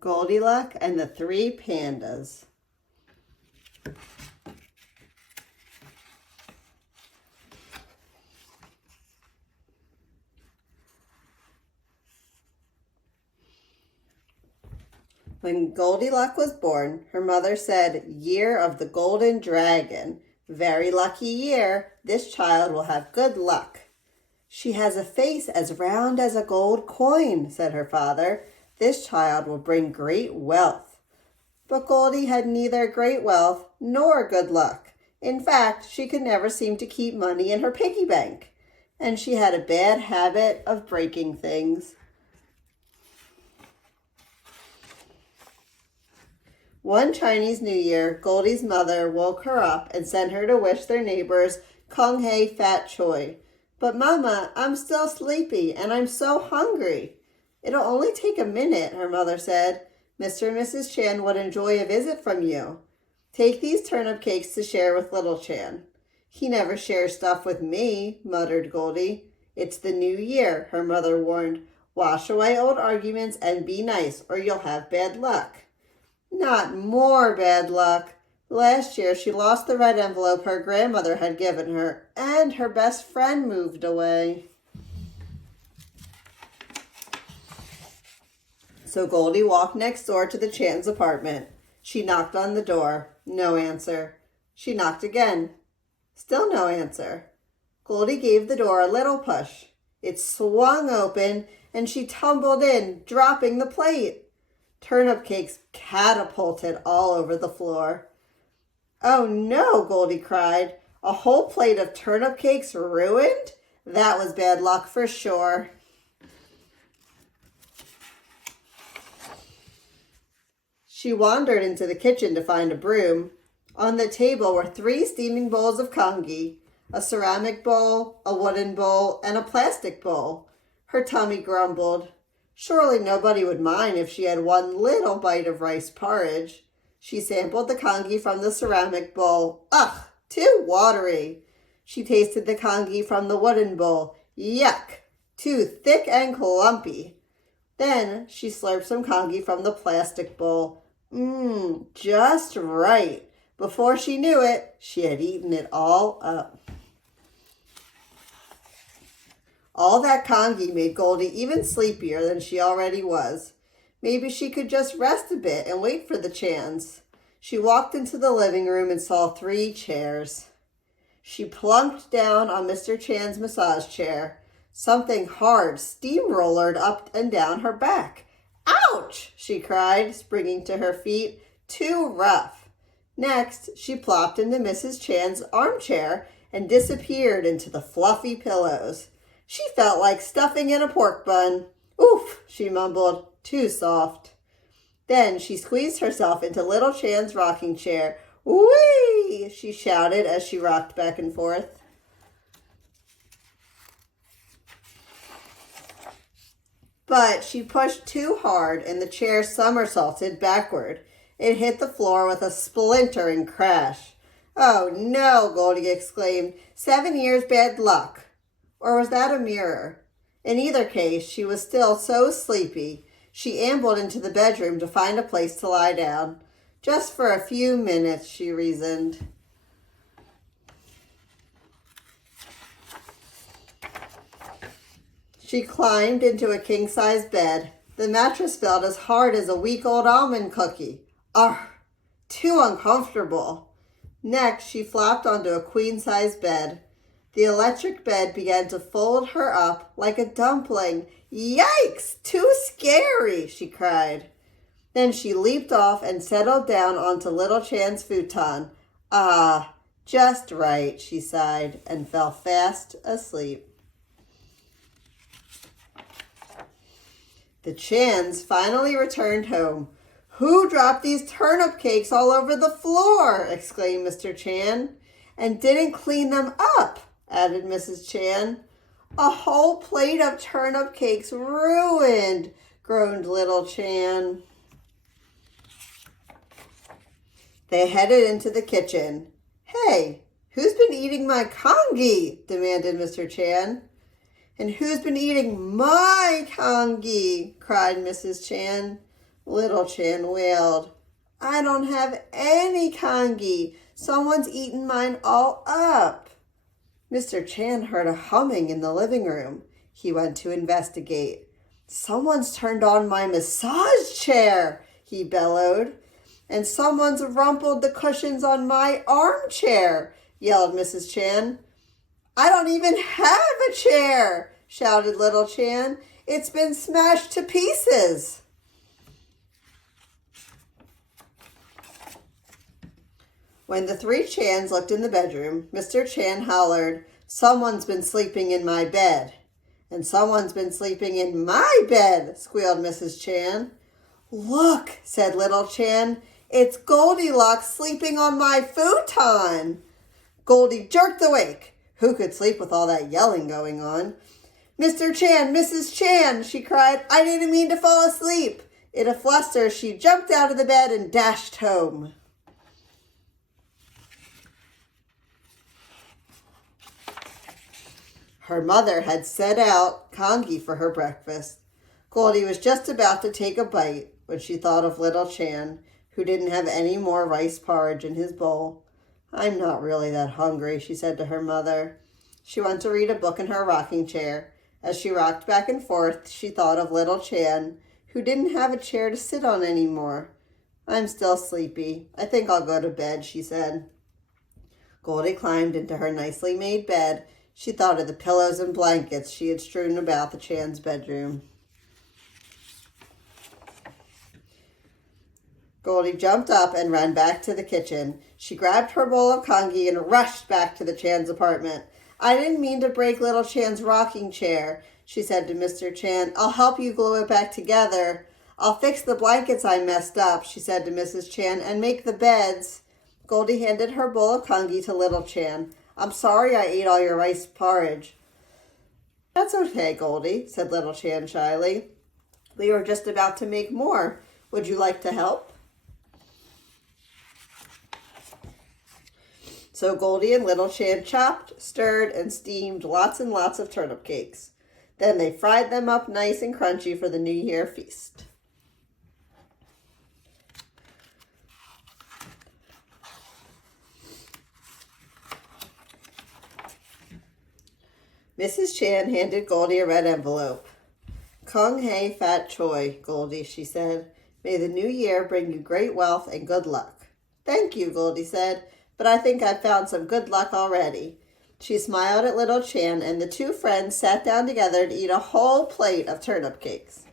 Goldy Luck and the Three Pandas. When Goldy Luck was born, her mother said, "Year of the Golden Dragon. Very lucky year. This child will have good luck." "She has a face as round as a gold coin," said her father. "This child will bring great wealth." But Goldie had neither great wealth nor good luck. In fact, she could never seem to keep money in her piggy bank. And she had a bad habit of breaking things. One Chinese New Year, Goldie's mother woke her up and sent her to wish their neighbors Kung Hei Fat Choi. "But Mama, I'm still sleepy and I'm so hungry." "It'll only take a minute," her mother said. "Mr. and Mrs. Chan would enjoy a visit from you. Take these turnip cakes to share with little Chan." "He never shares stuff with me," muttered Goldie. "It's the new year," her mother warned. "Wash away old arguments and be nice or you'll have bad luck." Not more bad luck. Last year she lost the red envelope her grandmother had given her, and her best friend moved away. So Goldie walked next door to the Chan's apartment. She knocked on the door. No answer. She knocked again. Still no answer. Goldie gave the door a little push. It swung open, and she tumbled in, dropping the plate. Turnip cakes catapulted all over the floor. "Oh no," Goldie cried. "A whole plate of turnip cakes ruined? That was bad luck for sure." She wandered into the kitchen to find a broom. On the table were 3 steaming bowls of congee, a ceramic bowl, a wooden bowl, and a plastic bowl. Her tummy grumbled. Surely nobody would mind if she had one little bite of rice porridge. She sampled the congee from the ceramic bowl. Ugh, too watery. She tasted the congee from the wooden bowl. Yuck, too thick and clumpy. Then she slurped some congee from the plastic bowl. Just right. Before she knew it, she had eaten it all up. All that congee made Goldie even sleepier than she already was. Maybe she could just rest a bit and wait for the Chans. She walked into the living room and saw 3 chairs. She plunked down on Mr. Chan's massage chair. Something hard steamrollered up and down her back. "Ouch!" she cried, springing to her feet. "Too rough." Next, she plopped into Mrs. Chan's armchair and disappeared into the fluffy pillows. She felt like stuffing in a pork bun. "Oof," she mumbled, "too soft." Then she squeezed herself into little Chan's rocking chair. "Whee!" she shouted as she rocked back and forth. But she pushed too hard and the chair somersaulted backward. It hit the floor with a splintering crash. "Oh no," Goldie exclaimed. 7 years bad luck. Or was that a mirror? In either case, she was still so sleepy. She ambled into the bedroom to find a place to lie down. "Just for a few minutes," she reasoned. She climbed into a king-size bed. The mattress felt as hard as a week-old almond cookie. Ugh, too uncomfortable. Next, she flopped onto a queen-size bed. The electric bed began to fold her up like a dumpling. "Yikes! Too scary!" she cried. Then she leaped off and settled down onto little Chan's futon. "Ah, just right," she sighed and fell fast asleep. The Chans finally returned home. "Who dropped these turnip cakes all over the floor?" exclaimed Mr. Chan. "And didn't clean them up," added Mrs. Chan. "A whole plate of turnip cakes ruined," groaned little Chan. They headed into the kitchen. "Hey, who's been eating my congee?" demanded Mr. Chan. "And who's been eating my congee?" cried Mrs. Chan. Little Chan wailed. I don't have any kangi. Someone's eaten mine all up. Mr. Chan heard a humming in the living room. He went to investigate. Someone's turned on my massage chair, he bellowed. And someone's rumpled the cushions on my armchair, yelled Mrs. Chan. I don't even have a chair, shouted Little Chan. It's been smashed to pieces. When the three Chans looked in the bedroom, Mr. Chan hollered, Someone's been sleeping in my bed. And someone's been sleeping in my bed, squealed Mrs. Chan. Look, said Little Chan, it's Goldilocks sleeping on my futon. Goldie jerked awake. Who could sleep with all that yelling going on? Mr. Chan, Mrs. Chan, she cried, I didn't mean to fall asleep. In a fluster, she jumped out of the bed and dashed home. Her mother had set out congee for her breakfast. Goldie was just about to take a bite when she thought of Little Chan, who didn't have any more rice porridge in his bowl. I'm not really that hungry, she said to her mother. She went to read a book in her rocking chair. As she rocked back and forth, she thought of Little Chan, who didn't have a chair to sit on anymore. I'm still sleepy. I think I'll go to bed, she said. Goldie climbed into her nicely made bed. She thought of the pillows and blankets she had strewn about the Chan's bedroom. Goldie jumped up and ran back to the kitchen. She grabbed her bowl of congee and rushed back to the Chan's apartment. I didn't mean to break Little Chan's rocking chair, she said to Mr. Chan. I'll help you glue it back together. I'll fix the blankets I messed up, she said to Mrs. Chan, and make the beds. Goldie handed her bowl of congee to Little Chan. I'm sorry I ate all your rice porridge. That's okay, Goldie, said Little Chan shyly. We were just about to make more. Would you like to help? So Goldie and Little Chan chopped, stirred, and steamed lots and lots of turnip cakes. Then they fried them up nice and crunchy for the New Year feast. Mrs. Chan handed Goldie a red envelope. Kung Hei Fat Choi, Goldie, she said. May the new year bring you great wealth and good luck. Thank you, Goldie said, but I think I've found some good luck already. She smiled at Little Chan, and the two friends sat down together to eat a whole plate of turnip cakes.